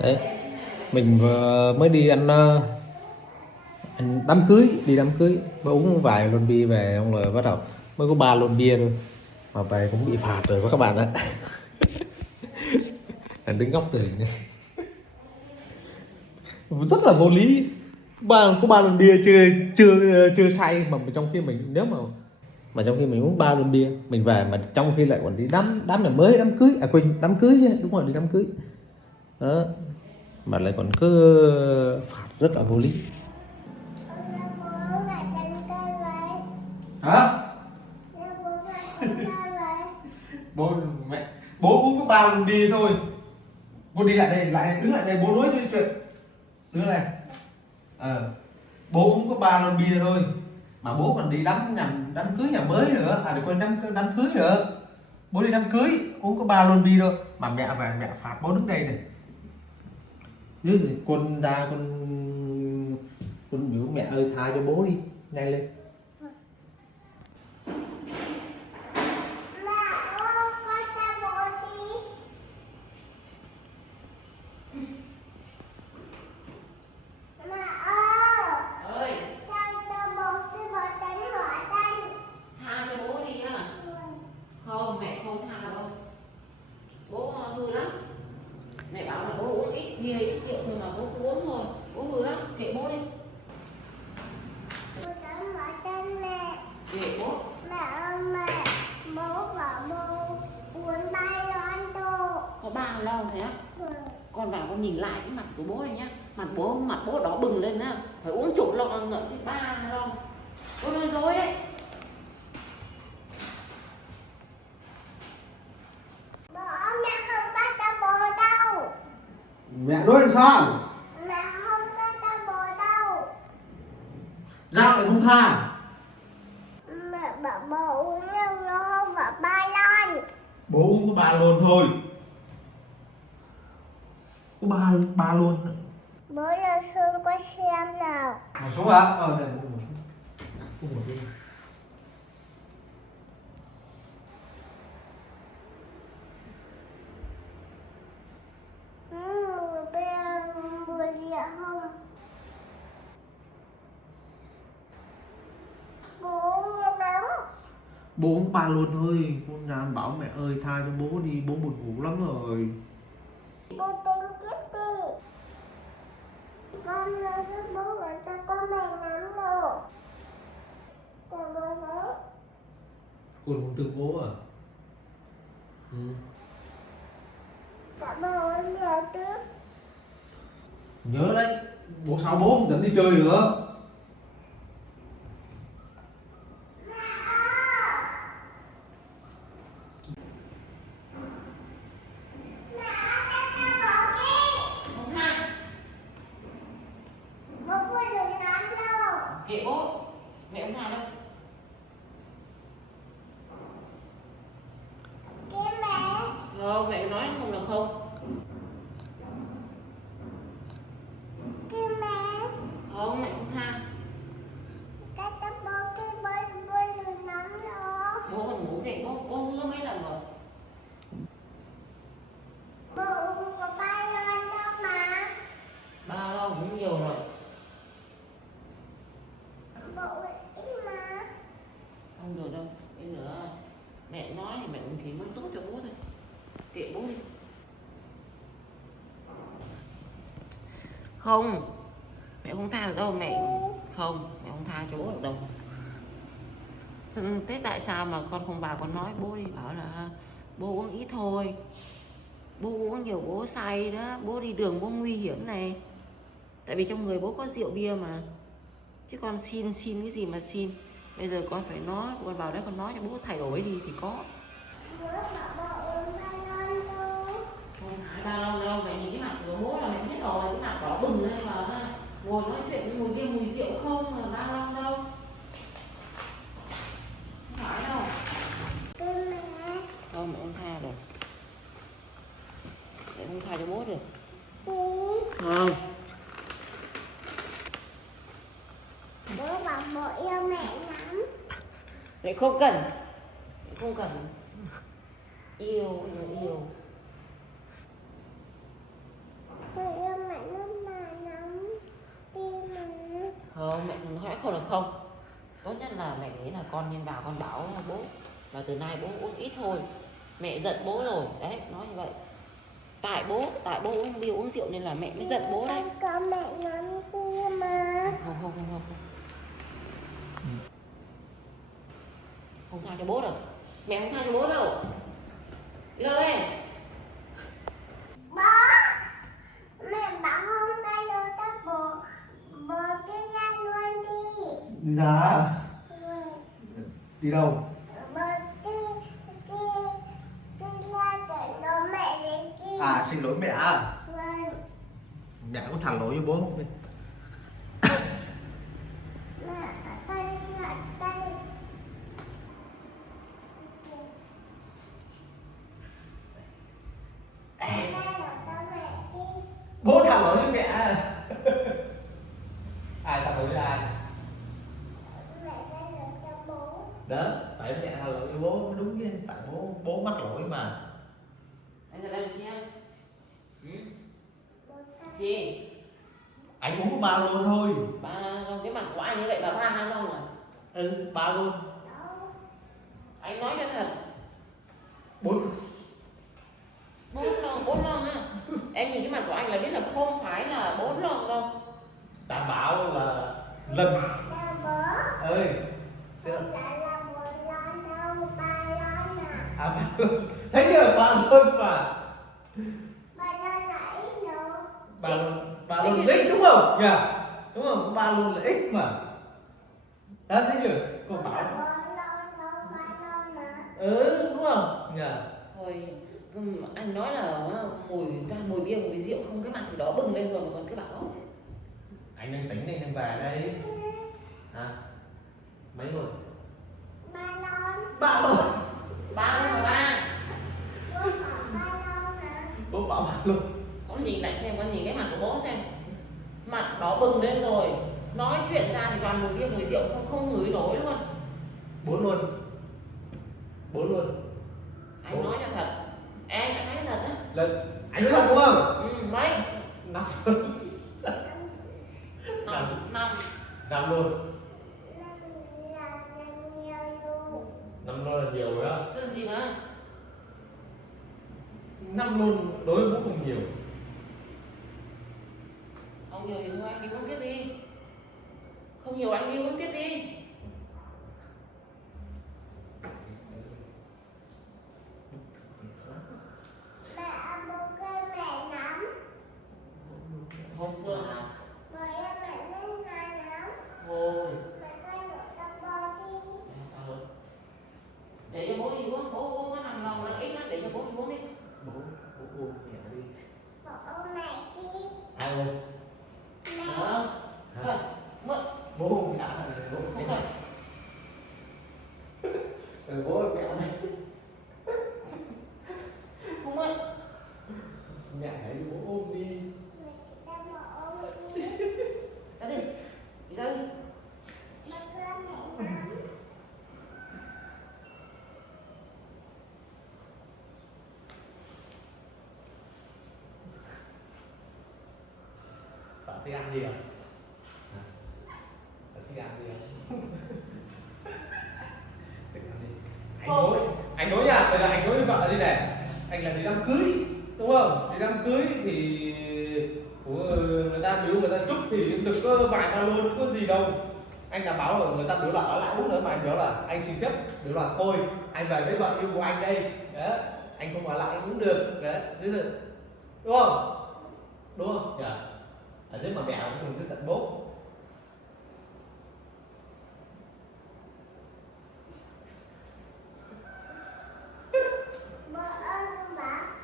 Đấy, mình vừa mới đi ăn đám cưới, đi đám cưới mới uống vài lon bia về, ông rồi bắt đầu mới có 3 lon bia thôi mà về cũng bị phạt rồi các bạn ạ. Là đứng góc tường rất là vô lý. Có 3 lon bia chưa chưa chưa say mà trong khi mình, nếu mà trong khi mình uống 3 lon bia mình về, mà trong khi lại còn đi đám đám nhà mới, đám cưới, à quên, đám cưới chứ, đúng rồi, đi đám cưới đó, mà lại còn cứ phạt rất là vô lý. Hả? Bố mẹ, bố uống có 3 lon bia thôi. Bố đi lại đây, lại đứng lại đây, bố nói cho chuyện. Đứng này. Bố uống có 3 lon bia thôi mà bố còn đi đám cưới nhà mới nữa, à, để quên, đám cưới nữa. Bố đi đám cưới uống có 3 lon bia thôi mà mẹ về mẹ phạt bố đứng đây này. Chứ con ra con biểu mẹ ơi tha cho bố đi, nhanh lên. Không, mẹ không tha đâu. Bố hư lắm. Mẹ bảo là bố uống ít bia ít rượu thôi mà bố cứ uống thôi. Bố hư lắm, kệ bố đi. Bố đánh bỏ chân mẹ. Kệ bố. Mẹ ơi mẹ, bố bảo bố uống 3 lon tô. Có 3 lon thế á? Ừ. Con vào con nhìn lại cái mặt của bố này nhá. Mặt bố đỏ bừng lên á. Phải uống chục lon nữa chứ 3 lon. Bố nói dối đấy. Bố, mẹ không bắt cho bố đâu. Mẹ nói làm sao? Mẹ không bắt cho bố đâu. Sao lại không tha? Mẹ bảo bố uống nhiều lon và 3 lon. Bố uống có 3 lon thôi. Có ba lon. Bố là xuống có xem nào. Ngồi xuống hả? Đây, ngồi xuống. Ngồi xuống. Bây giờ buổi rượu không? Bố nghe lắm. Bố uống 3 lon thôi. Con Nam bảo mẹ ơi tha cho bố đi, bố buồn ngủ lắm rồi. Bố tính tiếp đi. Con nói với bố người ta có mày lắm rồi. Còn bố đấy. Con không thương bố à? Ừ. Cả bố nhớ trước. Nhớ đấy. Sao bố không dẫn đi chơi nữa? Không tha. Bố có đừng lắm đâu. Kệ bố. Mẹ không tha đâu. Cái mẹ. Không, mẹ nói không là không. Cái mẹ. Không, mẹ không tha. Cái ta bố cái bố đừng lắm đâu. Bố còn ngủ dậy, bố hứa mấy lần rồi. Bố uống có 3 lon đâu mà. 3 lon cũng nhiều rồi. Bố uống ít mà. Không được đâu. Bây giờ mẹ nói thì mẹ cũng chỉ muốn tốt cho bố thôi. Kệ bố đi. Không, mẹ không tha được đâu mẹ. Không, mẹ không tha cho bố được đâu. Thế tại sao mà con không vào con nói bố đi, bảo là bố uống ít thôi, bố uống nhiều bố say đó, bố đi đường bố nguy hiểm này, tại vì trong người bố có rượu bia mà. Chứ con xin cái gì mà xin. Bây giờ con phải nói, con vào đấy con nói cho bố thay đổi đi thì có. Bố bảo bố uống 3 lon đâu. Không phải 3 lon đâu, mẹ nhìn cái mặt của bố là mẹ biết rồi, cái mặt đỏ bừng lên mà ngồi nói chuyện với mùi kia mùi rượu không là 3 lon đâu. Không phải đâu. Cái mẹ. Không, mẹ không tha được. Mẹ không tha cho bố được. Không. Bố bảo bố yêu mẹ lắm. Mẹ không cần. Mẹ không cần. Yêu. Bố mẹ nói không là không. Tốt nhất là mẹ nghĩ là con nên vào con bảo là bố là từ nay bố uống ít thôi, mẹ giận bố rồi đấy, nói như vậy. Tại bố uống bia uống rượu nên là mẹ mới giận bố đấy. Có mẹ ngắm kia mà. Không không tha cho bố đâu, mẹ không tha cho bố đâu. Đi đâu đây? Bố, mẹ bảo hôm nay đồ ta bố cái ra luôn đi. Đi ra. Đi đâu? Bố cái ra để nó mẹ đến kia. À, xin lỗi mẹ à? Vâng. Mẹ có thả lỗi cho bố không? Mẹ, tay. Bố thả lỗi với mẹ. Ai thả lỗi với ai? Đó, phải mẹ thả lỗi với bố mới đúng chứ. Tại bố mắc lỗi mà. Anh ra đây được chưa? Gì? Anh uống ba lon thôi. Ba lon cái mặt của anh như vậy mà ba lon à? Ừ, ba lon. Anh nói cho thật. Bốn Bốn lon á. Em nhìn cái mặt của anh là biết là không phải là 4 lon đâu. đảm bảo là lần. Ơi. À, thấy chưa, ba lon mà. Ba lon là x đúng không? Dạ. Đúng không? Ba lon là x mà. Đó, thấy chưa? Con bảo. Ừ, đúng không? Dạ. Thôi, anh nói là mùi bia mùi rượu không, cái mặt thì đó bừng lên rồi mà còn cứ bảo. Anh đang tỉnh, anh đang về đây. Hả? Mấy rồi? Ba lon. Ba lon mà ba. Bố bảo ba lon. Con nhìn lại xem, con nhìn cái mặt của bố xem. Mặt đó bừng lên rồi. Nói chuyện ra thì toàn mùi bia mùi rượu không ngửi nổi luôn. 4 luôn. 4 luôn. Anh nói là thật. Ê, anh nói là thật á. Anh nói thật đúng không? Ừ, mấy? 5. 5 luôn. 5 luôn là nhiều rồi á. Tức là gì mà? 5 luôn đối với bố không nhiều. Không nhiều thì thôi anh đi uống tiếp đi. Không nhiều anh đi uống tiếp đi. Không Phương à? Thôi. Để cho bố đi uống, bố có nằm lòng là ít lắm, để cho bố đi uống đi. Bố ôm mẹ đi. Mẹ. Ai ôm? Không. Thôi, mượn. Bố ôm đã là bố ôm Không mẹ. cần. Ừ, bố ôm mẹ này. Không mượn. Mẹ hãy bố ôm đi. Ra đi. Đi ra đi. Bạn thích ăn gì à? Bạn thích ăn gì à? Anh nói nha, bây giờ anh nói với vợ đi này. Anh là đi đám cưới, đúng không? Đi đám cưới thì của người ta biểu người ta chúc thì được có vài ba lon, có gì đâu. Anh đã bảo rồi, người ta biểu là ở lại uống nữa mà anh biểu là anh xin phép, biểu là thôi anh về với vợ yêu của anh đây. Đấy, anh không ở lại anh uống được. Đấy, thế rồi. Đúng không? Đúng không? Dạ. Ở dưới mà mẹ mình cứ giận bố.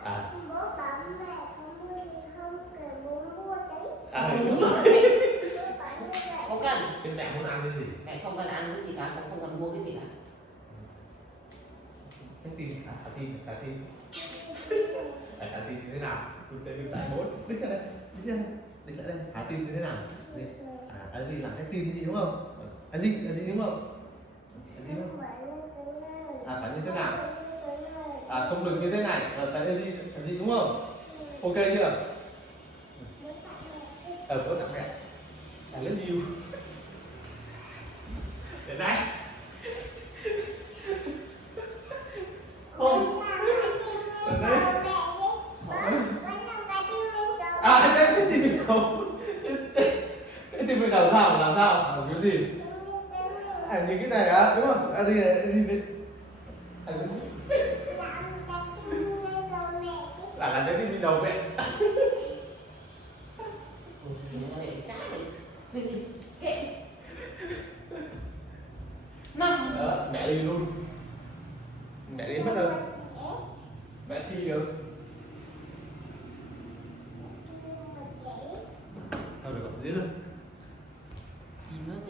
À. Bố bảo mẹ không mua gì không cần bố mua đấy. À, đúng rồi. Không cần. Chứ mẹ muốn ăn cái gì? Mẹ không cần ăn cái gì cả, không cần mua cái gì cả. Chắc tin thả tin. Thả tin như thế nào? Tôi giải bố. Đứng lại đây. Đứng lại đây. Thả tin như thế nào? Đi. À, gì là cái tin gì đúng không? À gì đúng không? Gì đúng không? À, phải như thế nào? À, không được như thế này. À, phải là gì đúng không? Ok chưa? Bố tặng mẹ. I love you. không? Cái tivi đầu sao làm sao? Làm cái gì? À như cái này á, đúng không? À gì này? À, làm cái tivi đầu mẹ. Năm Đó, mẹ đi luôn. Mẹ đi mất rồi. Mẹ thi được.